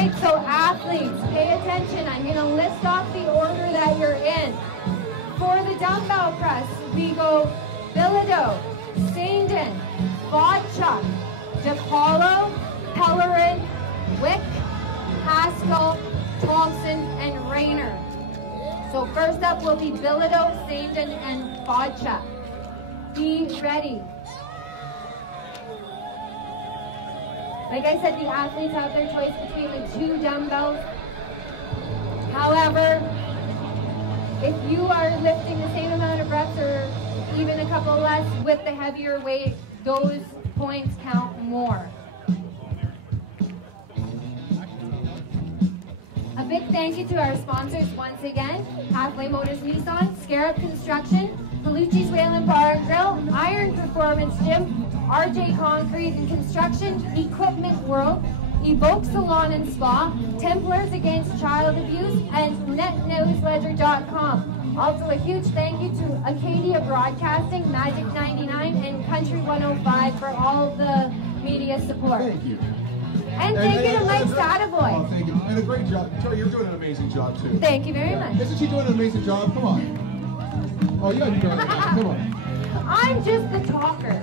right, so athletes, pay attention. I'm going to list off the order that you're in. For the dumbbell press, we go Bilodeau, Sandin, Vodchuk, DePaulo, Pellerin, Wick, Haskell, Thompson, and Rayner. So first up will be Bilodeau, Sandin, and Vodchuk. Be ready. Like I said, the athletes have their choice between the two dumbbells. However, if you are lifting the same amount of reps or even a couple less with the heavier weight, those points count more. A big thank you to our sponsors once again: Halfway Motors Nissan, Scarab Construction, Palucci's Whalen Bar and Grill, Iron Performance Gym, RJ Concrete and Construction, Equipment World, Evoke Salon and Spa, Templars Against Child Abuse, and NetNewsLedger.com. Also a huge thank you to Acadia Broadcasting, Magic 99, and Country 105 for all the media support. Thank you. And thank you to Mike Sadaboy. Oh, thank you. And a great job. Terry, you're doing an amazing job, too. Thank you very much. Isn't she doing an amazing job? Come on. Oh, you gotta be better than that. Come on. I'm just the talker.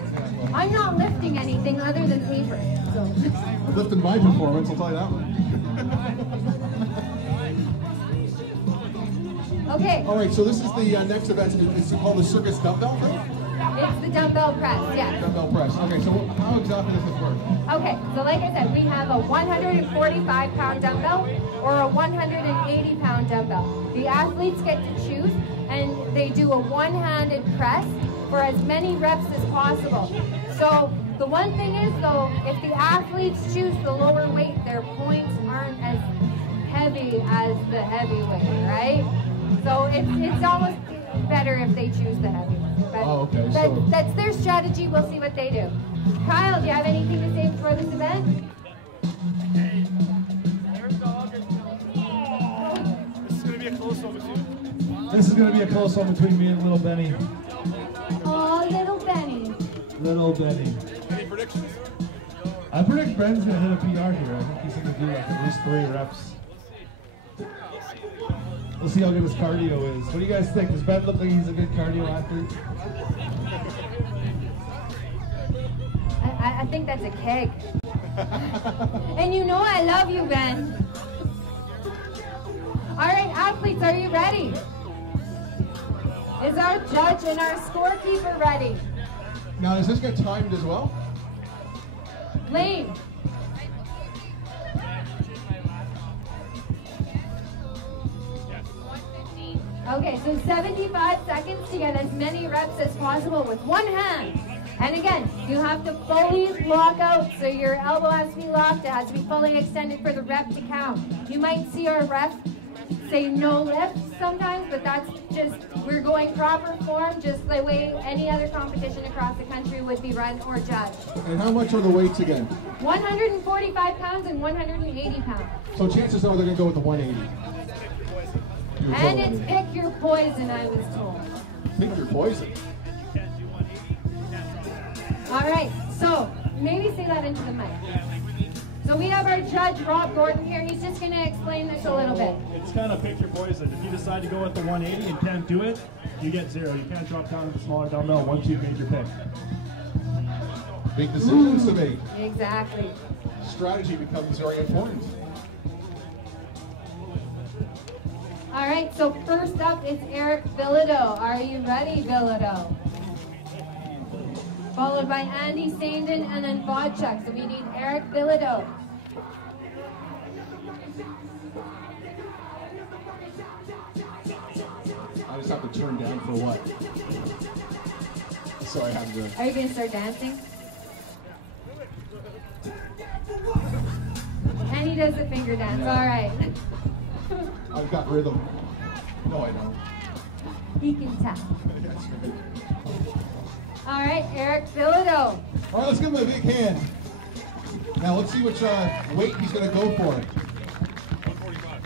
I'm not lifting anything other than paper. So. Lifting my performance, I'll tell you that one. Okay. All right, so this is the next event. It's called the Circus Dumbbell, right? It's the dumbbell press, yes. Dumbbell press. Okay, so how exactly does this work? Okay, so like I said, we have a 145-pound dumbbell or a 180-pound dumbbell. The athletes get to choose, and they do a one-handed press for as many reps as possible. So the one thing is, though, if the athletes choose the lower weight, their points aren't as heavy as the heavyweight, right? So it's almost better if they choose the heavyweight. But okay. That's their strategy. We'll see what they do. Kyle, do you have anything to say before this event? This is going to be a close one between. This is going to be a close one between me and Little Benny. Oh, Little Benny. Little Benny. Any predictions? I predict Ben's going to hit a PR here. I think he's going to do like at least 3 reps. We'll see how good his cardio is. What do you guys think? Does Ben look like he's a good cardio athlete? I think that's a keg. And you know I love you, Ben. All right, athletes, are you ready? Is our judge and our scorekeeper ready? Now, does this get timed as well? Lane. Okay, so 75 seconds to get as many reps as possible with one hand. And again, you have to fully lock out, so your elbow has to be locked, it has to be fully extended for the rep to count. You might see our ref say no lift sometimes, but that's just, we're going proper form, just the way any other competition across the country would be run or judged. And how much are the weights again? 145 pounds and 180 pounds. So chances are they're going to go with the 180. And it's pick your poison, I was told. Pick your poison. All right, so maybe say that into the mic. So we have our judge, Rob Gordon, here. He's just going to explain this a little bit. It's kind of pick your poison. If you decide to go with the 180 and can't do it, you get 0. You can't drop down to the smaller dumbbell once you've made your pick. Big decisions to make. Exactly. Strategy becomes very important. All right, so first up is Eric Bilodeau. Are you ready, Bilodeau? Followed by Andy Sandin and then Vodchuk. So we need Eric Bilodeau. I just have to turn down for what? So I have to... Are you going to start dancing? And he does the finger dance. Yeah. All right. I've got rhythm. No, I don't. He can tell. All right, Eric Bilodeau. All right, let's give him a big hand. Now let's see which weight he's going to go for.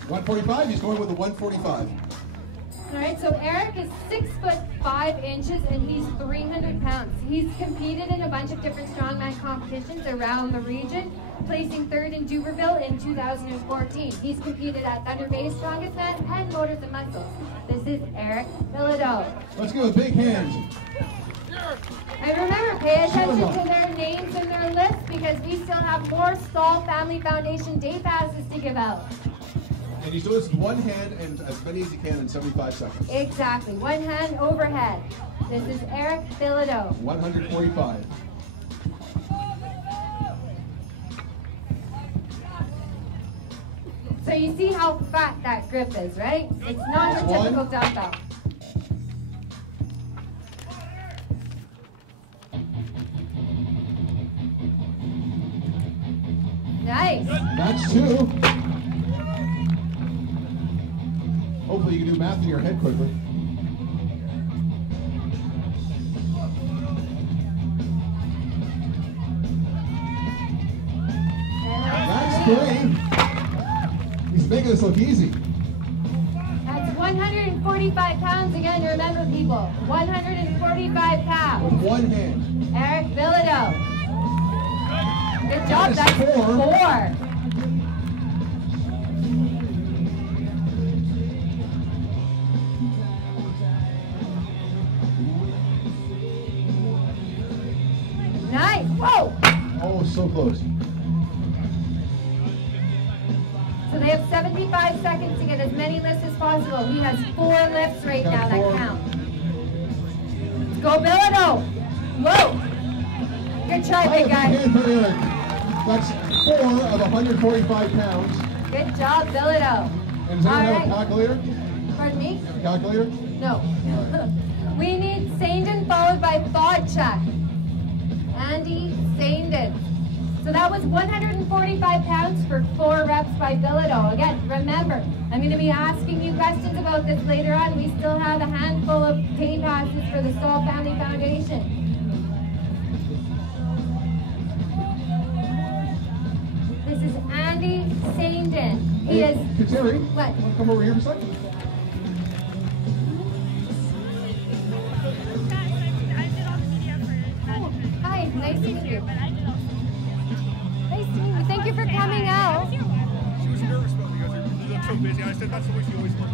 145. 145? He's going with the 145. All right, so Eric is 6'5" and he's 300 pounds. He's competed in a bunch of different strongman competitions around the region, placing third in Duberville in 2014. He's competed at Thunder Bay Strongest Man and Motors and Muscles. This is Eric Bilodeau. Let's give a big hand. And remember, pay attention to their names and their lists because we still have more Stahl Family Foundation day passes to give out. And he's doing this with one hand and as many as he can in 75 seconds. Exactly, one hand overhead. This is Eric Bilodeau. 145. So you see how fat that grip is, right? It's not your typical dumbbell. Nice. That's 2. Hopefully you can do math in your head quickly. That's 3. He's making this look easy. That's 145 pounds again, remember people. 145 pounds. With one hand. Eric Bilodeau. Good job, That is that's 4. Nice, whoa! Oh, so close. So they have 75 seconds to get as many lifts as possible. He has 4 lifts right now that count. Let's go Bilodeau! Whoa! Good try, big guy. That's 4 of 145 pounds. Good job, Bilodeau. And does anyone All have a right. calculator? Pardon me? Calculator? No. We need Sandin followed by Bodchuk. Andy Sandin. So that was 145 pounds for 4 reps by Bilodeau. Again, remember, I'm going to be asking you questions about this later on. We still have a handful of day passes for the Stahl Family Foundation. This is Andy Sandin. He is... Kateri, What? want to come over here for a second? Hi, nice to meet you. Nice to meet you. Thank you for coming out. She was nervous about me because you look so busy. I said that's the way she always looks.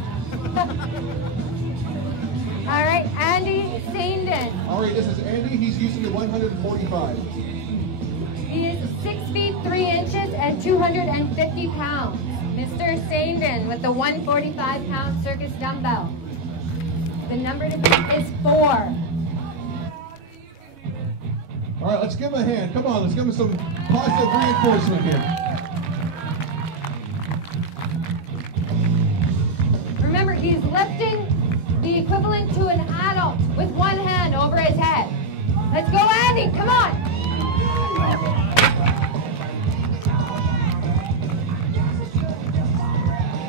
All right, Andy Sandin. All right, this is Andy. He's using the 145. He is 6 feet 3 inches and 250 pounds. Mr. Sandin with the 145-pound circus dumbbell. The number to beat is 4. All right, let's give him a hand. Come on, let's give him some positive reinforcement here. Remember, he's lifting the equivalent to an adult with one hand over his head. Let's go, Andy, come on.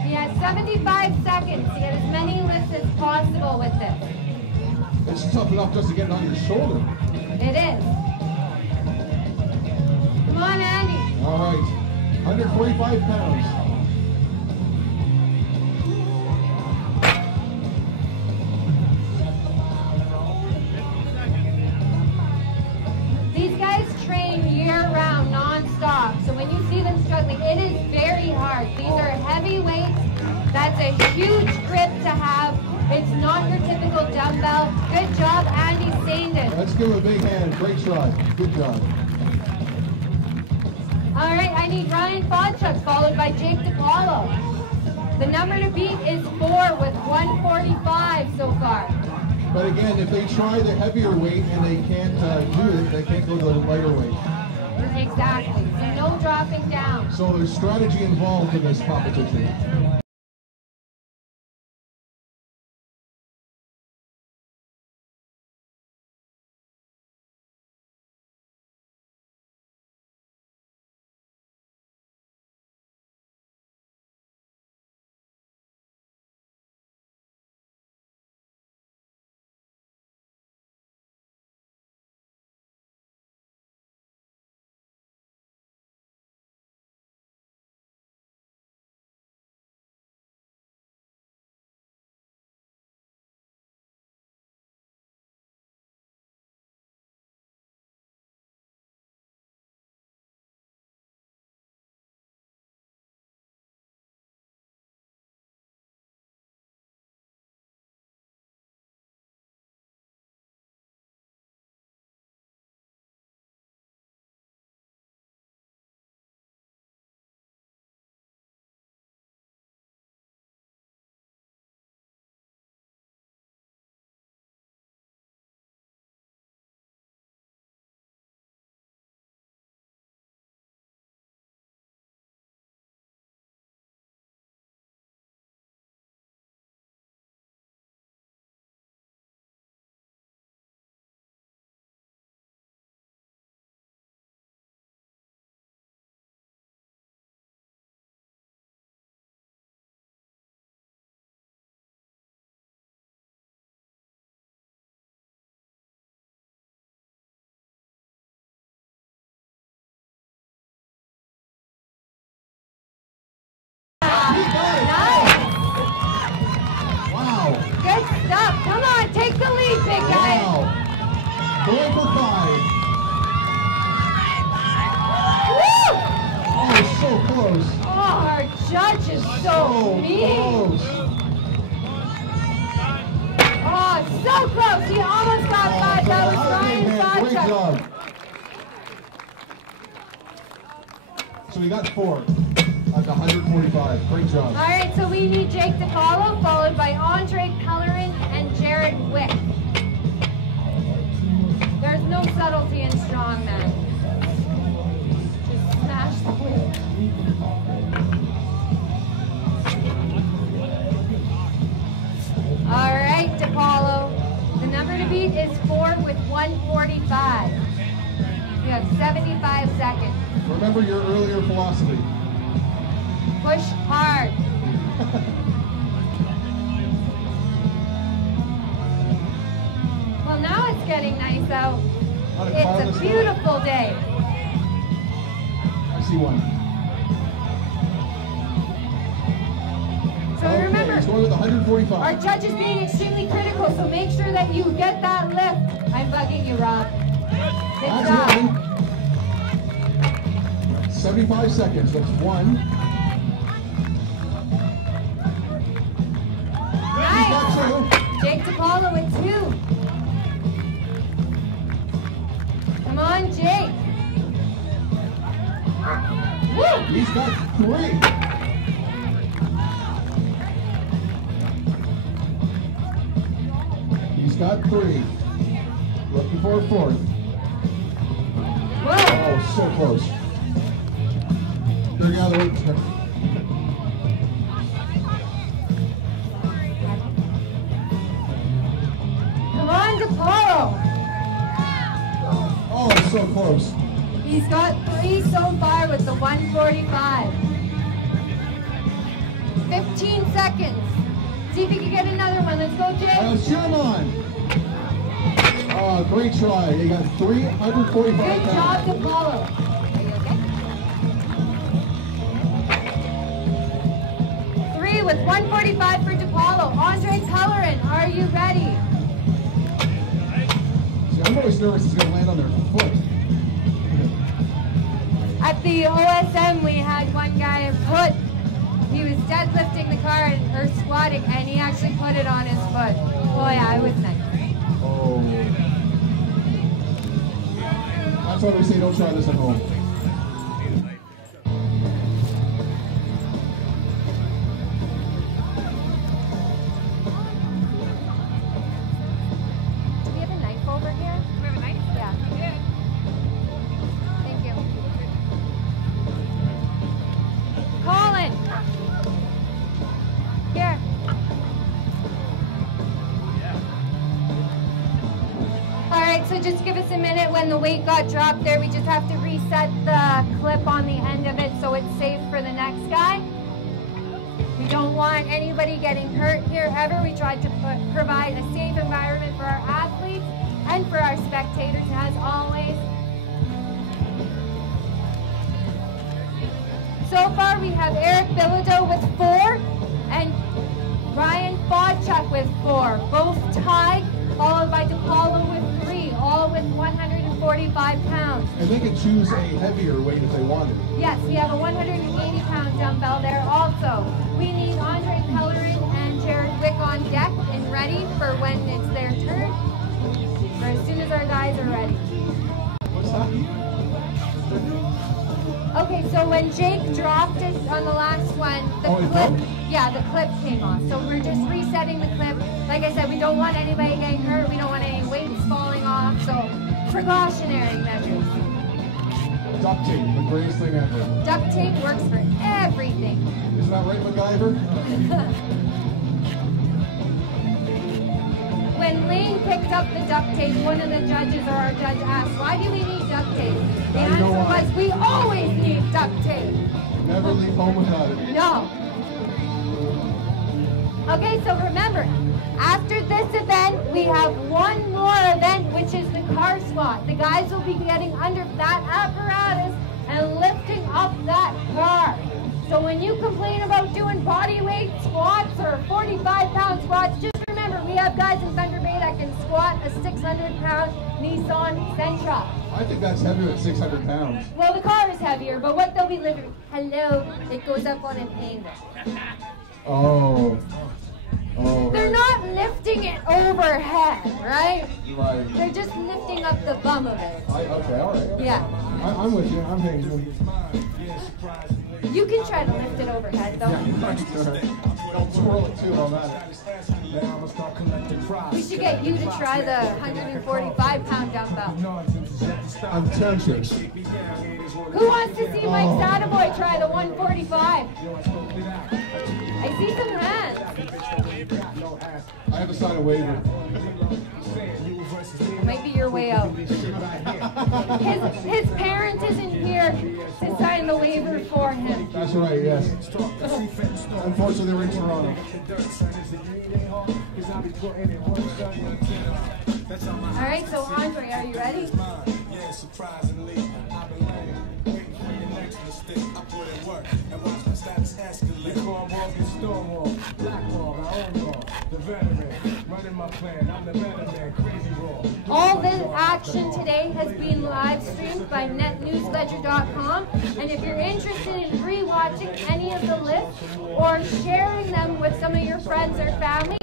He has 75 seconds to get as many lifts as possible with this. It's tough enough just to get it on your shoulder. It is. Come on, Andy. All right, 145 pounds. These guys train year-round, non-stop. So when you see them struggling, it is very hard. These are heavy weights. That's a huge grip to have. It's not your typical dumbbell. Good job, Andy Sandin. Let's give him a big hand. Great try. Good job. All right, I need Ryan Bodchuk, followed by Jake DiPaolo. The number to beat is 4 with 145 so far. But again, if they try the heavier weight and they can't do it, they can't go to the lighter weight. Exactly. So no dropping down. So there's strategy involved in this competition. so mean. Close. Oh, so close. He almost got 5. That was Ryan Great Sawchuk. job. So we got 4 at the 145. Great job. All right, so we need Jake DiPaolo, followed by Andre Pellerin and Jared Wick. There's no subtlety in strongman. Just smash the weight. All right, DiPaolo. The number to beat is 4 with 145. You have 75 seconds. Remember your earlier philosophy. Push hard. Well, now it's getting nice out. It's a beautiful day. I see one. So Okay, remember, he's going with 145. our judge is being extremely critical, so make sure that you get that lift. I'm bugging you, Rob. Good That's job. one. 75 seconds. That's 1. He's got Nice. 2. Jake DiPaolo with 2. Come on, Jake. Woo! He's got 3. He's got 3. Looking for a 4th. Whoa! Oh, so close. They're out of the way. Come on, DiPaolo. Oh, it's so close. He's got 3 so far with the 145. 15 seconds. See if he can get another one. Let's go, Jake. Cheer him on. Oh, great try. He got 345 Good job, pounds. DiPaolo. Are you okay? 3 with 145 for DiPaolo. Andre Pellerin, are you ready? See, I'm always nervous he's going to land on their foot. At the OSM, we had one guy put, he was deadlifting the car or squatting, and he actually put it on his foot. Oh yeah, it was nice. Oh. That's why we say don't try this at home. Do we have a knife over here? Do we have a knife? Yeah. Thank you. Colin! Here. Alright, so just give us a minute. When the weight got dropped there, we just have to reset the clip on the end of it so it's safe for the next guy. We don't want anybody getting hurt here ever. We tried to provide a safe environment for our athletes and for our spectators, as always. So far, we have Eric Bilodeau with 4 and Ryan Sawchuk with 4, both tied, followed by DiPaolo with 3, all with 145 pounds. And they can choose a heavier weight if they wanted. Yes, we have a 180-pound dumbbell there also. We need Andre Pellerin and Jared Wick on deck and ready for when it's their turn, or as soon as our guys are ready. What's that? Okay, so when Jake dropped it on the last one, the Oh, it clip, broke? yeah, the clip came off. So we're just resetting the clip. Like I said, we don't want anybody getting hurt. We don't want any weights falling off. So precautionary measures. Duct tape, the greatest thing ever. Duct tape works for everything. Isn't that right, MacGyver? When Lane picked up the duct tape, one of the judges or our judge asked, why do we need duct tape? The Now you know answer why. was, we always need duct tape. Never leave home without it. No. Okay, so remember, after this event, we have one more event, which is the car squat. The guys will be getting under that apparatus and lifting up that car. So when you complain about doing body weight squats or 45-pound squats, just remember, we have guys in Thunder Bay that can squat a 600-pound Nissan Sentra. I think that's heavier than 600 pounds. Well, the car is heavier, but what they'll be lifting, hello, it goes up on an angle. Oh. Oh. They're not lifting it overhead, right? Right. They're just lifting up the bum of it. Okay, all right. Yeah. I'm with you. I'm hanging with you. You can try to lift it overhead, though. Don't twirl it too on that. We should get you to try the 145-pound dumbbell. I'm tempted. Who wants to see Mike Sadaboy try the 145? I see some hands. I have to sign a waiver. Might be your way out. His parent isn't here to sign the waiver for him. That's right, yes. Unfortunately, they're in Toronto. All right, so Andre, are you ready? Yeah, surprisingly, I've been waiting for your next mistake. I put in work and watch my status escalate. Cornwall, you Stonewall, Blackwall, my own law, the veteran, running my plan. I'm the better man, crazy raw. All this action today has been live streamed by netnewsledger.com, and if you're interested in rewatching any of the lifts or sharing them with some of your friends or family,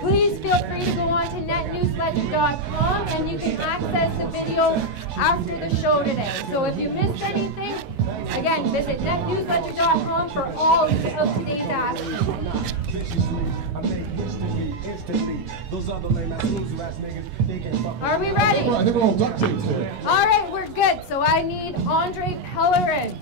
please feel free to go on to netnewsledger.com and you can access the video after the show today. So if you missed anything, again, visit netnewsledger.com for all of today's action. Are we ready? I think we're all duct taped to it. All right, we're good. So I need Andre Pellerin,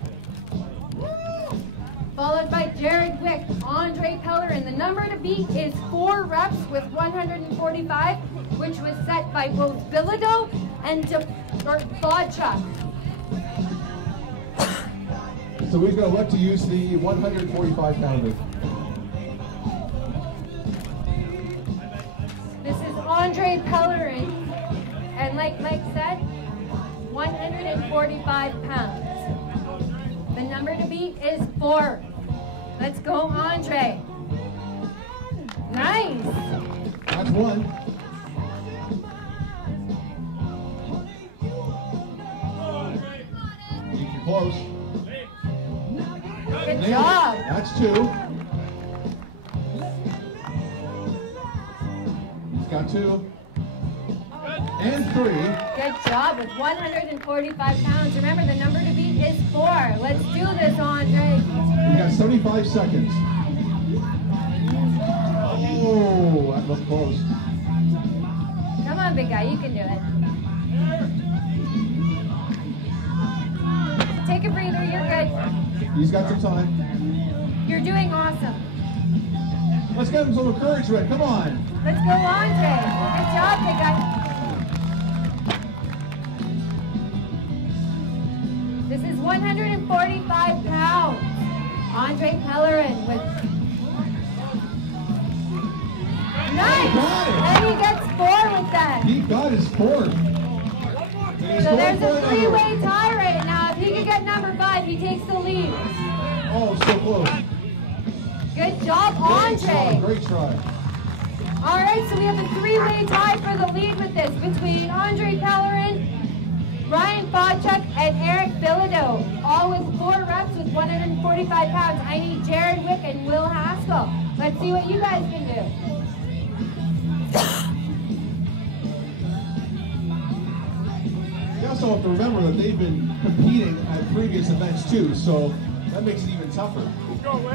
followed by Jared Wick. Andre Pellerin. The number to beat is 4 reps with 145, which was set by both Bilodeau and Bodchuk. So we're going to look to use the 145 pounder. This is Andre Pellerin, and like Mike said, 145 pounds. The number to beat is 4. Let's go, Andre. Nice. That's one. You're close. Good job. That's 2. He's got 2. And 3. Good job with 145 pounds. Remember, the number to beat is 4. Let's do this, Andre. We got 75 seconds. Oh, that looked close. Come on, big guy, you can do it. Take a breather, you're good. He's got some time. You're doing awesome. Let's give him some encouragement. Come on. Let's go, Andre. Good job, big guy. This is 145 pounds. Andre Pellerin with... Nice! And he gets 4 with that. He got his 4th. So there's a 3-way tie right now. If he could get number 5, he takes the lead. Oh, so close. Good job, Great try. Andre. Great try. All right, so we have a 3-way tie for the lead with this between Andre Pellerin, Ryan Bodchuk, and Eric Bilodeau, all with 4 reps with 145 pounds. I need Jared Wick and Will Haskell. Let's see what you guys can do. You also have to remember that they've been competing at previous events too, so that makes it even tougher.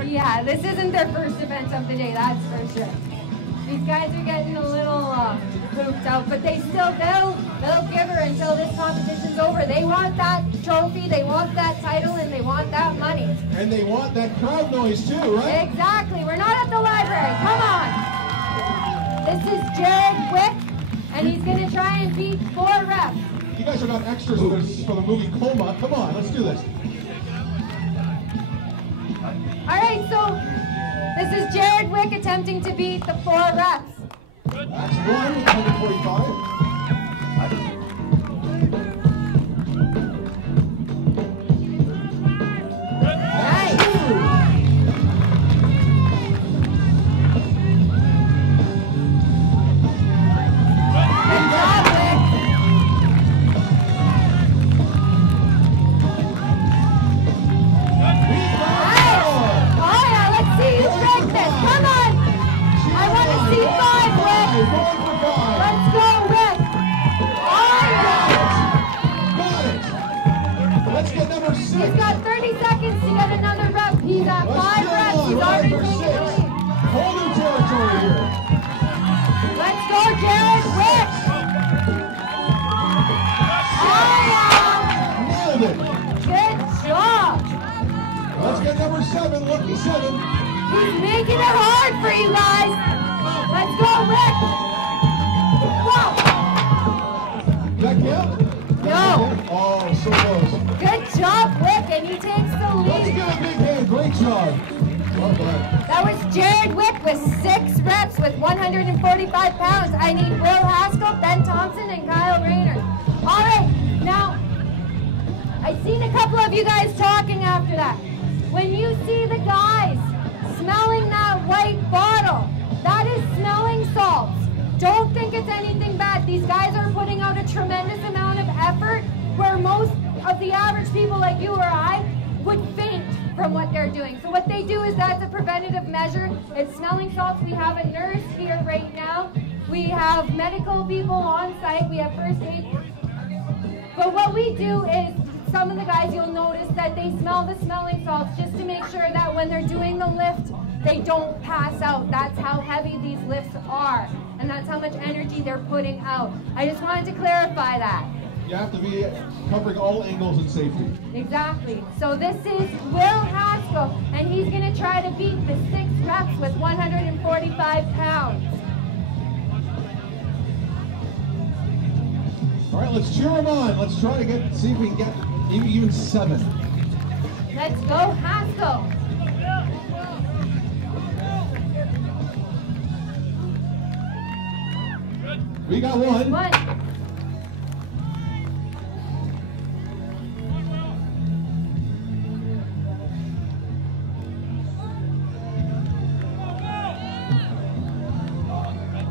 Yeah, this isn't their first event of the day, that's for sure. These guys are getting a little pooped out, but they'll give her until this competition's over. They want that trophy, they want that title, and they want that money. And they want that crowd noise too, right? Exactly. We're not at the library. Come on. This is Jared Wick, and he's going to try and beat 4 reps. You guys are not extras for the movie Coma. Come on, let's do this. All right, so this is Jared Wick attempting to beat the 4 reps. That's 1 with 145. 187. He's making it hard for you guys. Let's go, Rick. Whoa. That count? No. Oh, so close. Good job, Rick, and he takes the Let's lead. give a big hand. Great job. Well done. That was Jared Wick with 6 reps with 145 pounds. I need Will Haskell, Ben Thompson, and Kyle Rayner. All right, now, I've seen a couple of you guys talking after that. When you see the guys smelling that white bottle, that is smelling salts. Don't think it's anything bad. These guys are putting out a tremendous amount of effort where most of the average people like you or I would faint from what they're doing. So what they do is that's a preventative measure. It's smelling salts. We have a nurse here right now. We have medical people on site. We have first aid. But what we do is some of the guys, you'll notice that they smell the smelling salts just to make sure that when they're doing the lift, they don't pass out. That's how heavy these lifts are. And that's how much energy they're putting out. I just wanted to clarify that. You have to be covering all angles and safety. Exactly. So this is Will Haskell, and he's going to try to beat the 6 reps with 145 pounds. All right, let's cheer him on. Let's try to see if we can get even 7. Let's go, Haskell. We got 1. 1.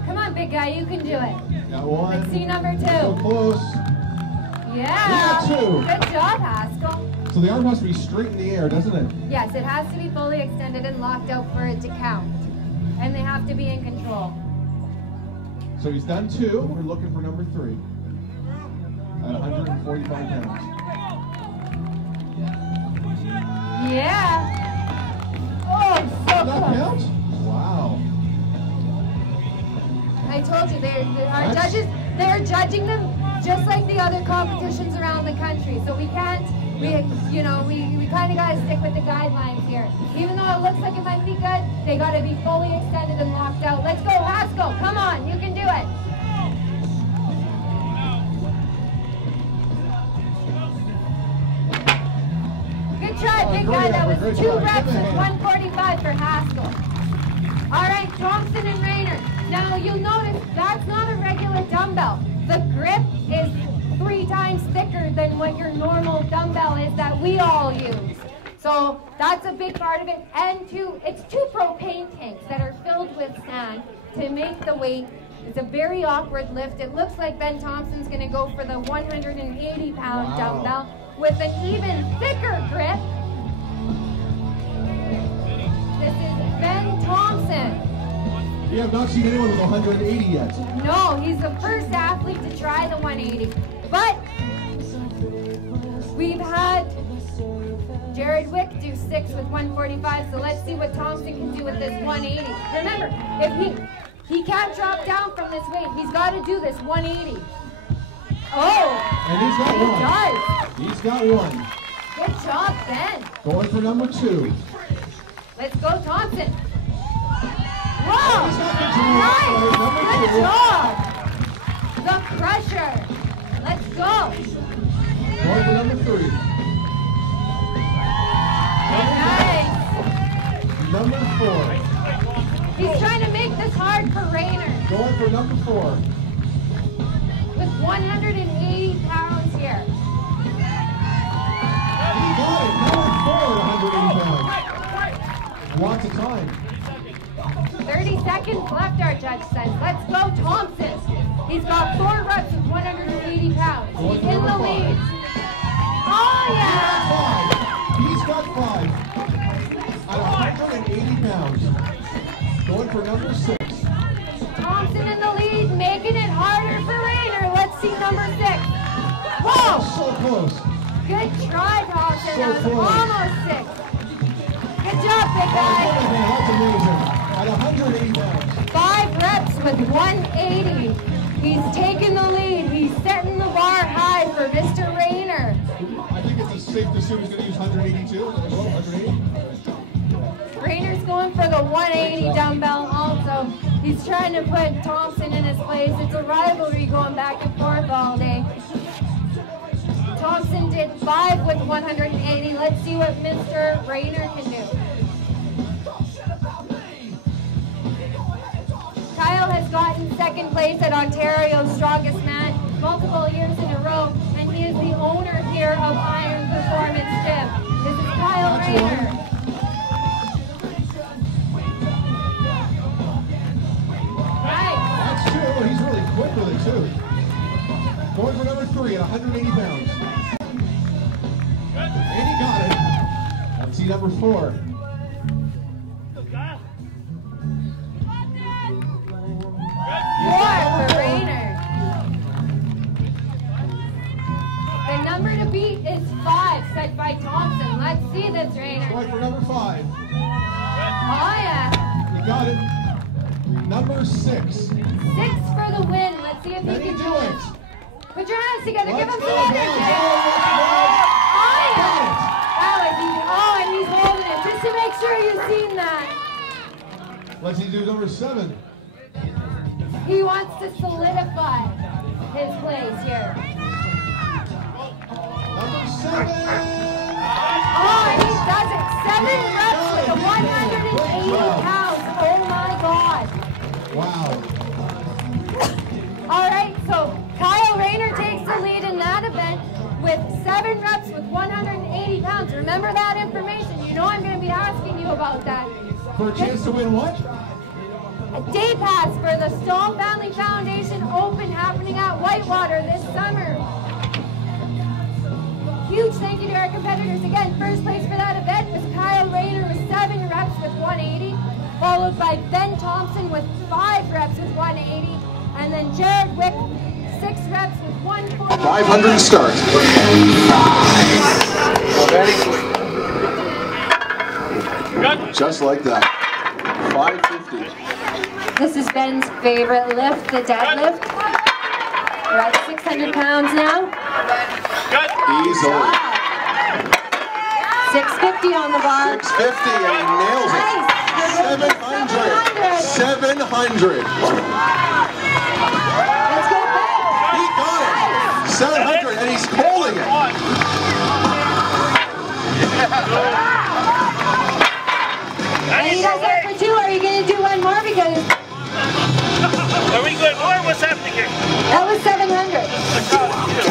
Come on, big guy, you can do it. Got 1. Let's see number 2. So close. Yeah. We got 2. Good job, Haskell. So the arm has to be straight in the air, doesn't it? Yes, it has to be fully extended and locked out for it to count. And they have to be in control. So he's done 2. We're looking for number 3 at 145 pounds. Yeah. Oh, so That close. counts? Wow. I told you, our judges, they're judging them just like the other competitions around the country. So we can't, we kind of got to stick with the guidelines here. Even though it looks like it might be good, they got to be fully extended and locked out. Let's go, Haskell. Come on, you can do it. Good try, big guy. That was 2 reps with 145 for Haskell. All right, Thompson and Rayner. Now you'll notice that's not a regular dumbbell. The grip is 3 times thicker than what your normal dumbbell is that we all use. So that's a big part of it. And it's 2 propane tanks that are filled with sand to make the weight. It's a very awkward lift. It looks like Ben Thompson's going to go for the 180-pound dumbbell with an even thicker grip. This is Ben Thompson. You have not seen anyone with 180 yet. No, he's the first athlete to try the 180. But we've had Jared Wick do 6 with 145, so let's see what Thompson can do with this 180. Remember, if he can't drop down from this weight, he's got to do this 180. Oh! And he's got he 1. does. He's got 1. Good job, Ben. Going for number 2. Let's go, Thompson. Whoa! Oh, he's got the Nice! Good job! The crusher. Let's go. Going for number 3. Nice. Number 4. He's trying to make this hard for Rayner. Going for number 4. With 180 pounds here. He got it. Number 4 at 180 pounds. Lots of time. 30 seconds left, our judge says. Let's go, Thompson. He's got 4 reps with 180 pounds. He's in the lead. Oh, yeah. 5. He's got 5 at 180 pounds. Going for number 6. Thompson in the lead, making it harder for Rayner. Let's see number 6. Whoa! So close. Good try, Thompson. So That was close. almost 6. Good job, big guy. That's amazing. At 180 pounds. 5 reps with 180. He's taking the lead. He's setting the bar high for Mr. Rayner. I think it's safe to assume he's going to use 182. 180. going for the 180 dumbbell also. He's trying to put Thompson in his place. It's a rivalry going back and forth all day. Thompson did 5 with 180. Let's see what Mr. Rayner can do. Kyle has gotten second place at Ontario's Strongest Man multiple years in a row, and he is the owner here of Iron Performance Gym. This is Kyle Rayner. Right. That's true. He's really quick with it, too. Going for number 3 at 180 pounds. And he got it. Let's see number 4. For Rayner. The number to beat is 5, set by Thompson. Let's see this, Rayner. Going for number 5. Oh, yeah. He got it. Number 6. 6 for the win. Let's see if he Can he can do do it? it. Put your hands together. Give him Let's some go, energy. guys. Oh, yeah. That was easy. Oh, and he's holding it. Just to make sure you've seen that. Let's see, do number 7. He wants to solidify his place here. Number 7. Oh, and he does it. 7 reps with the 180 pounds. Oh my God. Wow. All right, so Kyle Rayner takes the lead in that event with 7 reps with 180 pounds. Remember that information. You know I'm going to be asking you about that. For a chance to win what? A day pass for the Stahl Family Foundation Open happening at Whitewater this summer. Huge thank you to our competitors. Again, first place for that event was Kyle Rayner with 7 reps with 180, followed by Ben Thompson with 5 reps with 180, and then Jared Wick, 6 reps with 140. 500 start. Just like that. 550. This is Ben's favorite lift, the deadlift. We're at 600 pounds now. Easily. 650 on the bar. 650 and he nails it. Nice. 700. 700. Let's go Ben. He got it. 700 and he's holding it. And he does that for 2. Are you going to do one more? Because Are we good more? What's happening here? that was 700.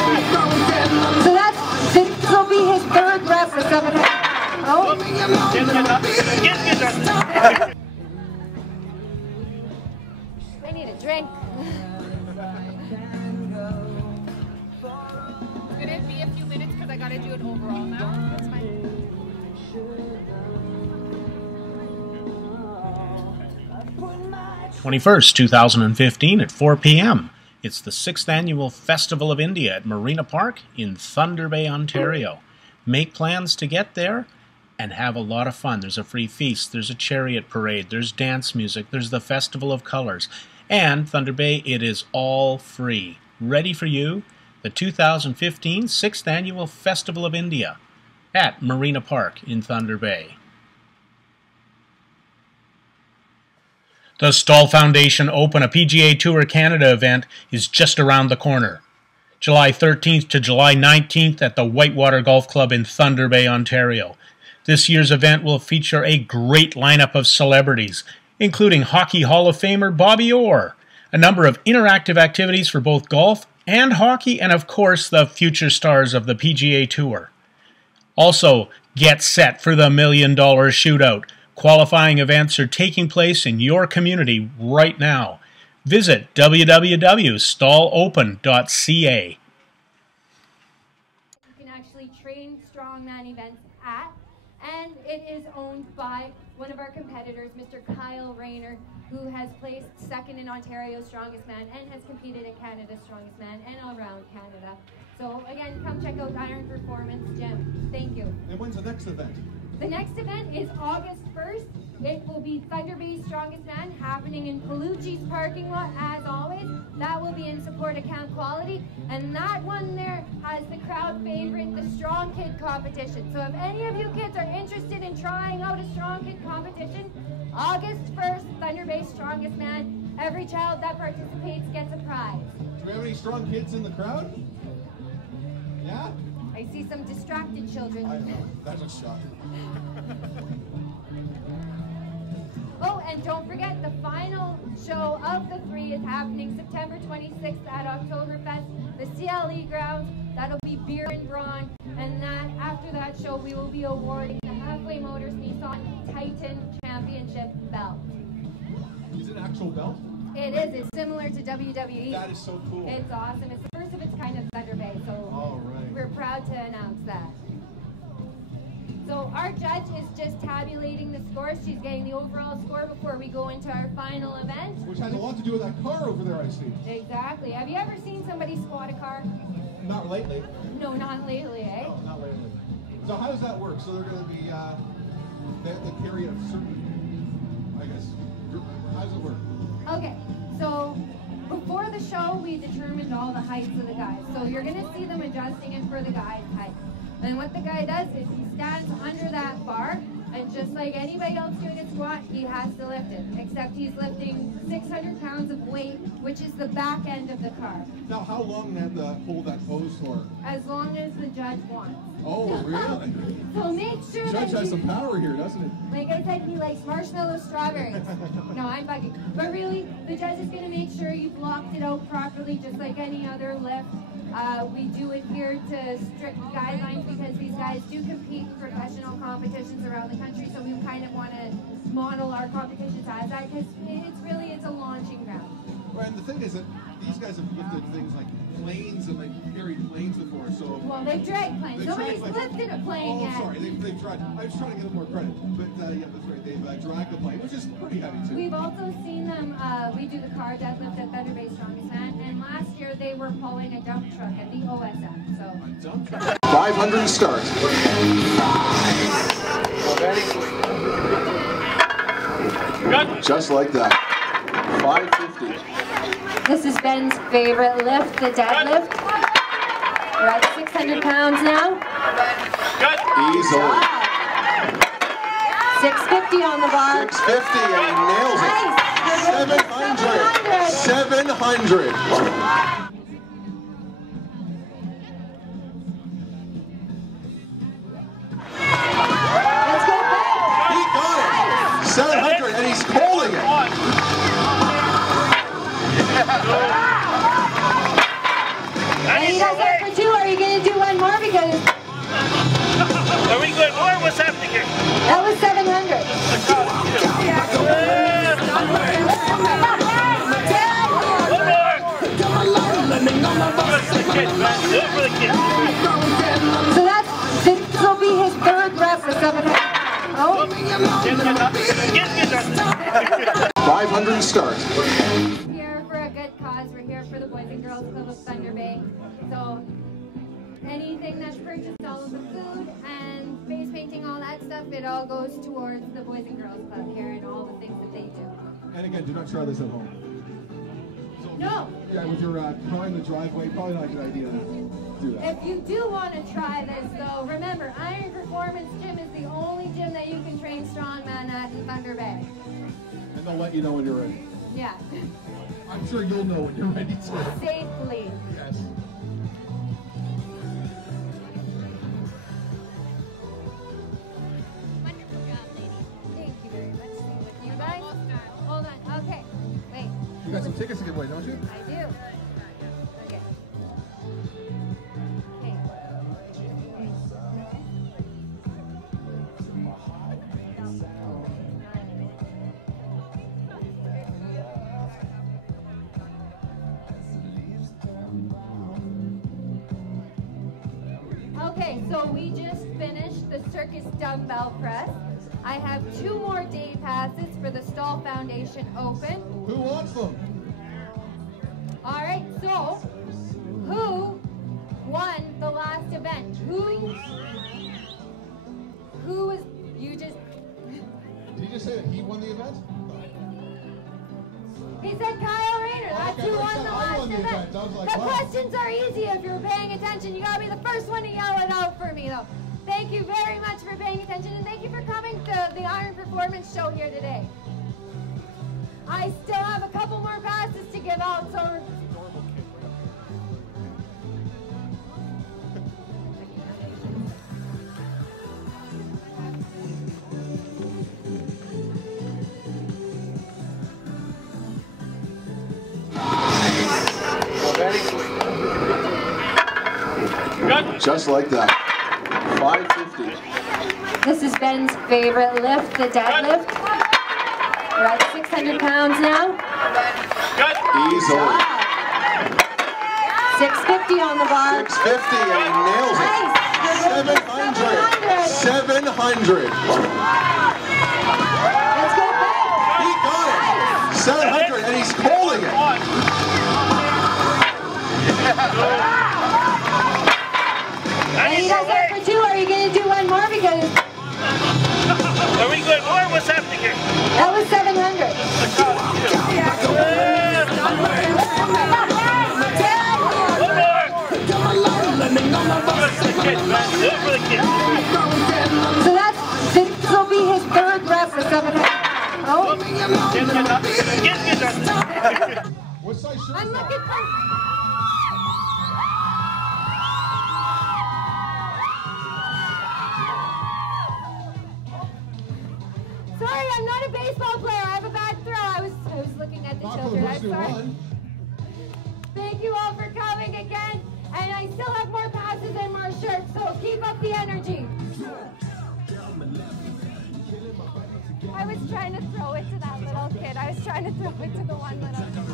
So this will be his 3rd rep for 700. Oh. I need a drink. It's gonna be a few minutes because I gotta do it overall now. That's fine. (21st, 2015) at 4 p.m. It's the 6th Annual Festival of India at Marina Park in Thunder Bay, Ontario. Make plans to get there and have a lot of fun. There's a free feast, there's a chariot parade, there's dance music, there's the Festival of Colors. And Thunder Bay, it is all free. Ready for you, the 2015 6th Annual Festival of India at Marina Park in Thunder Bay. The Stahl Foundation Open, a PGA Tour Canada event, is just around the corner. July 13th to July 19th at the Whitewater Golf Club in Thunder Bay, Ontario. This year's event will feature a great lineup of celebrities, including Hockey Hall of Famer Bobby Orr, a number of interactive activities for both golf and hockey, and of course the future stars of the PGA Tour. Also, get set for the $1 Million Shootout. Qualifying events are taking place in your community right now. Visit www.stahlopen.ca. You can actually train strongman events at, and it is owned by one of our competitors, Mr. Kyle Rayner, who has placed 2nd in Ontario's Strongest Man and has competed at Canada's Strongest Man and all around Canada. So again, come check out Iron Performance Gym. Thank you. And when's the next event? The next event is August 1st. It will be Thunder Bay's Strongest Man happening in Palucci's parking lot as always. That will be in support of Camp Quality. And that one there has the crowd favorite, the Strong Kid competition. So if any of you kids are interested in trying out a Strong Kid competition, August 1st, Thunder Bay's Strongest Man. Every child that participates gets a prize. Do we have any strong kids in the crowd? Yeah? I see some distracted children. I know. That's a shock. Oh, and don't forget, the final show of the 3 is happening September 26th at Oktoberfest, the CLE grounds. That'll be beer and brawn. And that after that show, we will be awarding the Halfway Motors Nissan Titan Championship belt. Is it an actual belt? It is. It's similar to WWE. That is so cool. It's awesome. It's the first of its kind of Thunder Bay, so we're proud to announce that. So our judge is just tabulating the scores. She's getting the overall score before we go into our final event. Which has a lot to do with that car over there, I see. Exactly. Have you ever seen somebody squat a car? Not lately. No, not lately, eh? No, not lately. So how does that work? So they're going to be, they carry a certain, I guess, how does it work? Okay, so before the show, we determined all the heights of the guys. So you're going to see them adjusting it for the guy's height. And what the guy does is he stands under that bar, and just like anybody else doing a squat, he has to lift it. Except he's lifting 600 pounds of weight, which is the back end of the car. Now, how long do they have to hold that pose for? As long as the judge wants. Oh, really? So make sure the judge has some power here, doesn't it? Like I said, he likes marshmallow strawberries. No, I'm bugging. But really, the judge is going to make sure you've locked it out properly, just like any other lift. We do adhere to strict guidelines because these guys do compete in professional competitions around the country, so we kind of want to model our competitions as that because it's a launching ground. Right, and the thing is that these guys have lifted things like planes and they've carried planes before, so... Well, they've dragged planes. Nobody's lifted a plane yet. Oh, sorry, they've tried. I was trying to give them more credit, but yeah, that's right. They've dragged a plane, which is pretty heavy too. We've also seen them, we do the car deadlift at Thunder Bay Strongest Man, and last year they were pulling a dump truck at the OSM, so... A dump truck? 500 start. Just like that. 550. This is Ben's favorite lift, the deadlift. We're at 600 pounds now. Easily. 650 on the bar. 650 and he nails it. 700. 700. Let's go back. He got it. 700 and he's holding it. And he does that for 2. Are you going to do one more? Because... Are we good more? What's happening here? That was 700. So this will be his 3rd rep for 700. Oh. 500 start. Here for a good cause. We're here for the Boys and Girls Club of Thunder Bay. So anything that's purchased, all of the food and face painting, all that stuff, it all goes towards the Boys and Girls Club here and all the things that they do. And again, do not try this at home. No. Yeah, with your car in the driveway, probably not a good idea to do that. If you do want to try this, though, remember, Iron Performance Gym is the only gym that you can train strongman at in Thunder Bay. And they'll let you know when you're ready. Yeah. I'm sure you'll know when you're ready to. Safely. Yes. Wonderful job, lady. Thank you very much. Same with you guys. Hold on. Okay. Wait. You got some tickets to give away, don't you? I do. Okay. Okay. Okay, so we just finished the circus dumbbell press. I have 2 more day passes for the Stahl Foundation Open. Who wants them? All right, so who won the last event? Who was say that he won the event? He said Kyle Rayner. That's Okay, who I won said the I last won the event. event. I was like, The wow. questions are easy if you're paying attention. You gotta be the first one to yell it out for me, though. Thank you very much for paying attention, and thank you for coming to the Iron Performance Show here today. I still have a couple more passes to give out, so. Just like that. 550. This is Ben's favorite lift, the deadlift. We're at 600 pounds now. Easily. 650 on the bar. 650 and he nails it. Nice. 700. 700. Let's go back. He got it. 700 and he's calling it. And he does that for 2. Are you going to do one more? Because Are we good more? What's happening here? that was 700. So this will be his 3rd rep for 700. Oh. What size shirt? I'm looking for. Sorry, I'm not a baseball player. I have a bad throw. I was looking at the Not for the children. I'm person who sorry. won. Thank you all for coming again. And I still have more passes and more shirts, so keep up the energy. I was trying to throw it to that little kid. I was trying to throw it to the one little kid.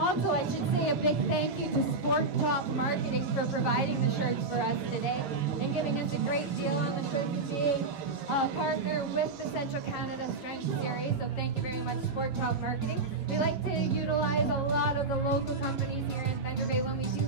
Also, I should say a big thank you to Sport Top Marketing for providing the shirts for us today and giving us a great deal on the shirts, being a partner with the Central Canada Strength Series. So thank you very much, Sport Top Marketing. We like to utilize a lot of the local companies here in Thunder Bay when we do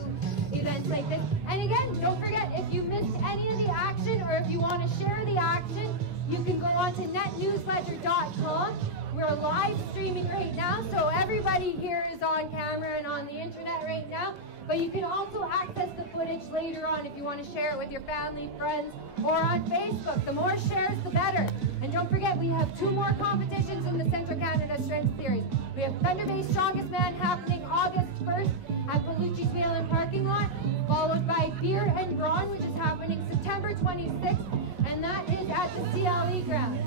events like this. And again, don't forget, if you missed any of the action or if you want to share the action, you can go on to netnewsledger.com. We're live streaming right now, so everybody here is on camera and on the internet right now. But you can also access the footage later on if you want to share it with your family, friends, or on Facebook. The more shares, the better. And don't forget, we have 2 more competitions in the Central Canada Strength Series. We have Thunder Bay's Strongest Man happening August 1st at Bellucci's Whalen Parking Lot, followed by Beer and Brawn, which is happening September 26th, and that is at the CLE grounds.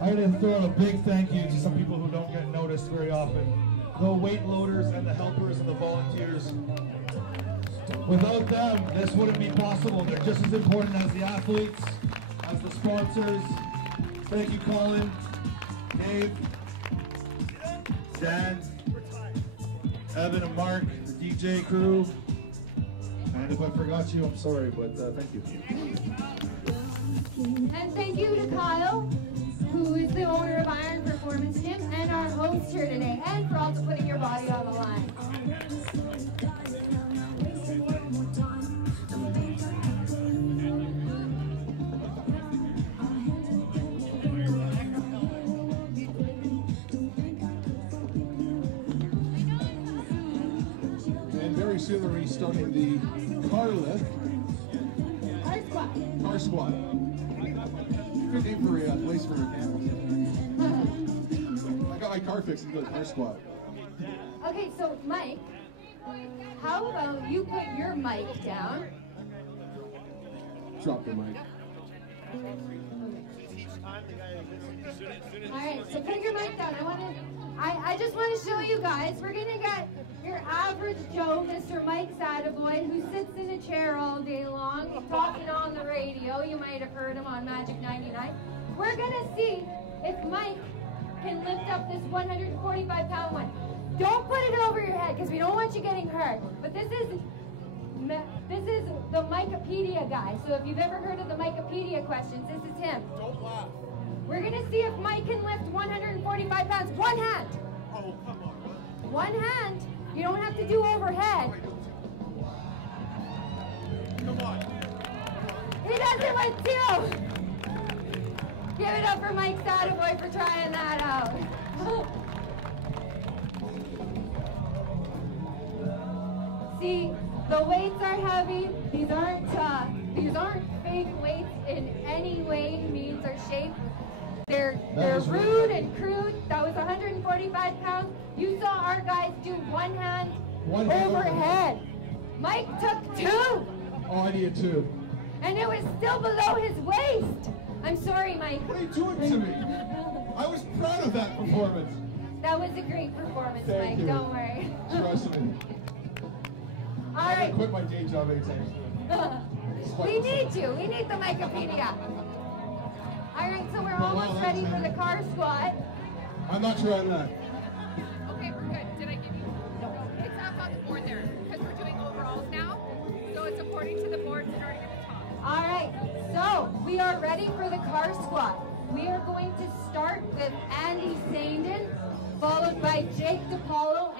I want to throw out a big thank you to some people who don't get noticed very often. The weight loaders and the helpers and the volunteers. Without them, this wouldn't be possible. They're just as important as the athletes, as the sponsors. Thank you, Colin, Dave, Dan, Evan and Mark, the DJ crew. And if I forgot you, I'm sorry, but thank you. And thank you to Kyle, who is the owner of Iron Performance Gym and our host here today, and for also putting your body on the line. And very soon we're restarting the car lift. Car squat. Car squat. Good name for a place for mechanics. I got my car fixed and go car squat. Okay, so Mike, how about you put your mic down? Drop the mic. All right, so put your mic down. I just want to show you guys. We're gonna get your average Joe, Mr. Mike Sadaboy, who sits in a chair all day long, talking on the radio. You might have heard him on Magic 99. We're gonna see if Mike can lift up this 145-pound one. Don't put it over your head because we don't want you getting hurt. But this is the Mikepedia guy. So if you've ever heard of the Mikepedia questions, this is him. Don't laugh. We're going to see if Mike can lift 145 pounds. One hand. Oh, come on. One hand. You don't have to do overhead. Come on. He does it with two. Give it up for Mike Sadaboy for trying that out. See, the weights are heavy. These aren't fake weights in any way, means, or shape. They're rude and crude. That was 145 pounds. You saw our guys do one hand overhead. Mike took two. Oh, I needed two. And it was still below his waist. I'm sorry, Mike. What are you doing to me? I was proud of that performance. That was a great performance, Thank Mike. you. Don't worry. Trust me. All I right. quit my day job anytime. We need you. We need the Mikepedia. All right, so we're almost ready for the car squat. I'm not trying that. Okay, we're good. Did I give you? No. It's up on the board there because we're doing overalls now. So it's according to the board starting at the top. All right, so we are ready for the car squat. We are going to start with Andy Sandin, followed by Jake DePaulo.